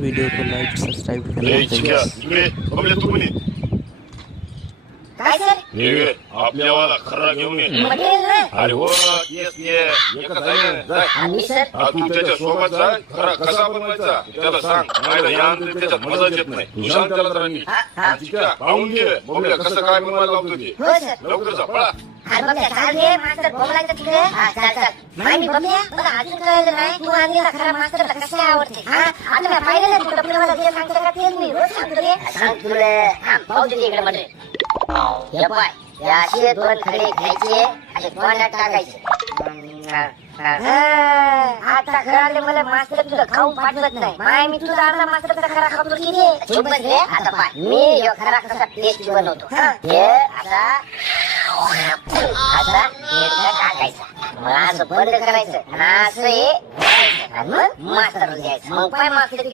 Video को like subscribe ए, करना चिक्या, इकडे बबल्या तू पण ये. काय सर हे घे, आपल्यावाला खरा घेऊन ये. मटेरियल ना अरे हो येस ये एकच आहे ना, जाय. आणि सर हा, तू त्याच्या सोबत जाय खरा कसा बनवायचा त्याला सांग नाही या त्याच्यात मजाच येत नाही तू सांग त्याला जरा नीट. आणि चिक्या, पाहून घे बबल्या कसं काय बनवायला लावतो ते हो सर लवकर जा पळा. अरे बघ चाल रे मास्टर बोलायचं तिकडे हा चाल चाल नाही बघल्या बघा अजून कळलं नाही तू आणलेला खरा मास्टरला कसं आवडते हा आता मी पाहिलं नाही तुला मला जे सांगतो का तेच मी रोज सांगतो रे सांग तुला हा पाहू दे इकडे मध्ये हे पाय या असे दोन खडे घ्यायचे असे तोंडात टाकायचे आता खराले मला मास्टर तुझं खाऊन पाठवत नाही माय मी तुझा अर्धा मास्टरचा खरा खातो की रे चुप बस रे आता पाय मी ह्यो खरा कसा टेस्ट बनवतो हे आता आता हे टाकायचं मग असं बंद करायचं आणि असं हे आणि मग मास्टर घ्यायचं मग पाय मास्टर